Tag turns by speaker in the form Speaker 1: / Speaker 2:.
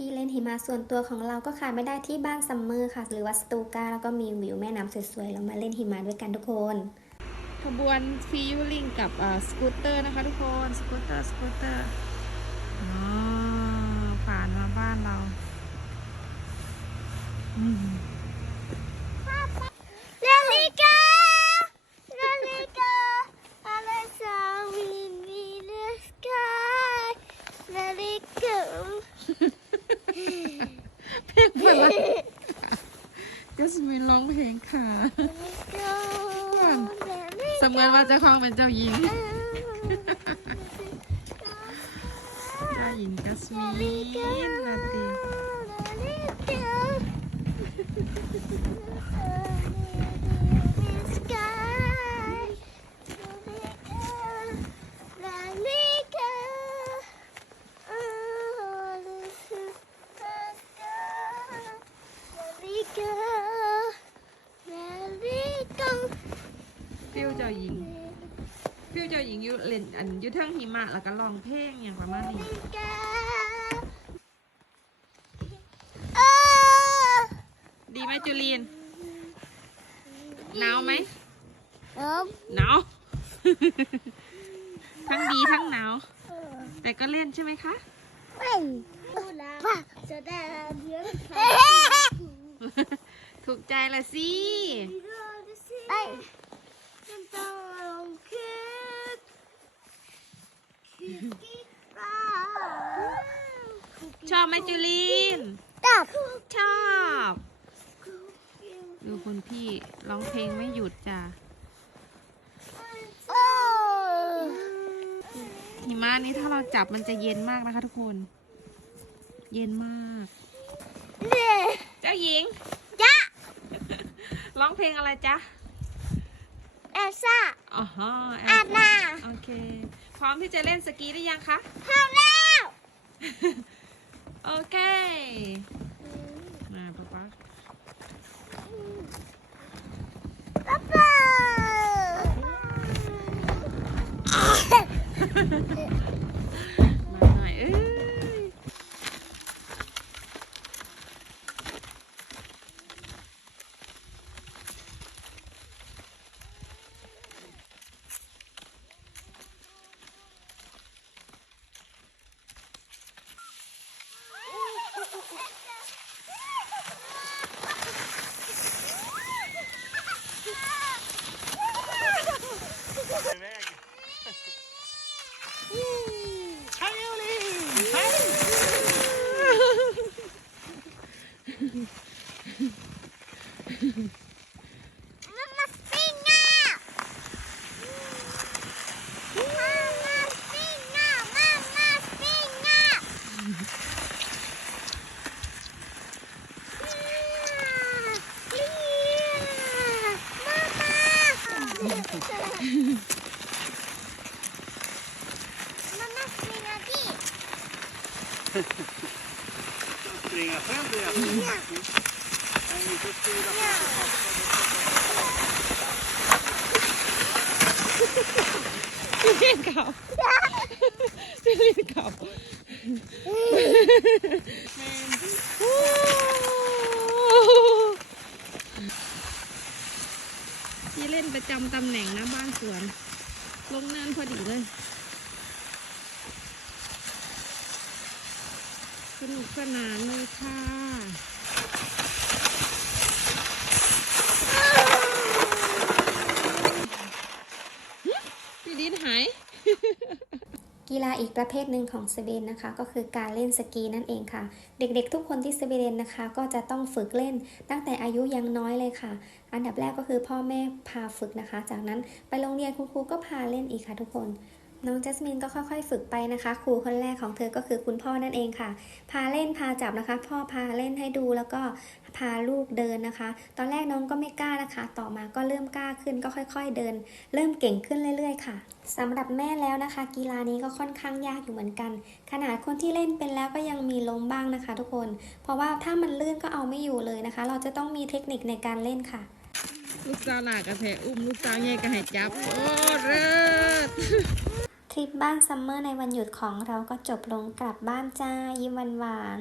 Speaker 1: ที่เล่นหิมะส่วนตัวของเราก็ขาดไม่ได้ที่บ้านซัมเมอร์ค่ะ หรือว่าสตูกาแล้วก็มีวิวแม่น้ำสวยๆเรามาเล่นหิมะด้วยกันทุกคน
Speaker 2: ขบวนฟิวลิงกับเอ่อสกูตเตอร์นะคะทุกคนสกูตเตอร์สกูตเตอร์อ๋อผ่านมาบ้านเราอืม
Speaker 3: Lalika! Lalika! Alessa, we need the sky. Lalika.
Speaker 2: เพลงอะไรก็ สมินร้องเพลงค่ะ
Speaker 3: Go.
Speaker 2: เสมือนว่าเจ้าของเป็นเจ้าหญิง เจ้าหญิงกัสมินนาตี ฟิวเจ้าหญิง ฟิวเจ้าหญิงอยู่เล่นอันอยู่เทั้งหิมะแล้วก็ร้องเพลงอย่างประมาณนี้ดีไหมจูเลียนหนาวไหมหนาวทั้งดีทั้งหนาวแต่ก็เล่นใช่ไหมคะถูกใจละสิ ชอบไหมจูเลีนชอบ ดูคุณพี่ร้องเพลงไม่หยุดจ้ะหิมะนี้ถ้าเราจับมันจะเย็นมากนะคะทุกคน เย็นมากเจ้าหญิงร้องเพลงอะไรจ๊ะ
Speaker 3: เอลซ่า
Speaker 2: อ๋อฮะ
Speaker 3: อาบน้
Speaker 2: โอเค พร้อมที่จะเล่นสกีหรือยังคะำ
Speaker 3: พร้อมแล้ว
Speaker 2: โอเคมาป๊าป๊า
Speaker 3: ป๊าป๊า
Speaker 2: มาหน่อยเอ้ย
Speaker 3: Mamma springa! Mamma springa! Mamma springa! Mamma! Mamma springa dit!
Speaker 4: Springa själv du
Speaker 3: Ja.
Speaker 4: Nej, inte springa
Speaker 3: Ja.
Speaker 2: จูเลียนเก่าเลียนเก่าที่เล่นประจำตำแหน่งนะบ้านสวน ลงเนินพอดีเลย นุกสนานเลยค่ะพี่ดินหาย
Speaker 1: กีฬาอีกประเภทหนึ่งของสวีเดนนะคะ ก็คือการเล่นสกีนั่นเองค่ะ เด็กๆ ทุกคนที่สวีเดนนะคะ ก็จะต้องฝึกเล่นตั้งแต่อายุยังน้อยเลยค่ะ อันดับแรกก็คือพ่อแม่พาฝึกนะคะ จากนั้นไปโรงเรียนคุณครูก็พาเล่นอีกค่ะทุกคน น้องจัสมินก็ค่อยๆ ฝึกไปนะคะ ครูคนแรกของเธอก็คือคุณพ่อนั่นเองค่ะ พาเล่นพาจับนะคะ พ่อพาเล่นให้ดูแล้วก็พาลูกเดินนะคะ ตอนแรกน้องก็ไม่กล้านะคะ ต่อมาก็เริ่มกล้าขึ้นก็ค่อยๆเดิน เริ่มเก่งขึ้นเรื่อยๆค่ะสำหรับแม่แล้วนะคะ กีฬานี้ก็ค่อนข้างยากอยู่เหมือนกัน ขนาดคนที่เล่นเป็นแล้วก็ยังมีล้มบ้างนะคะ ทุกคน เพราะว่าถ้ามันลื่นก็เอาไม่อยู่เลยนะคะ เราจะต้องมีเทคนิคในการเล่นค่ะ
Speaker 2: ลูกสาวหลากระแทอุ้มลูกสาวใหญ่กระหจับ โอ้เลิศ
Speaker 1: ทริปบ้านซัมเมอร์ในวันหยุดของเราก็จบลงกลับบ้านจ้ายิ้มหวาน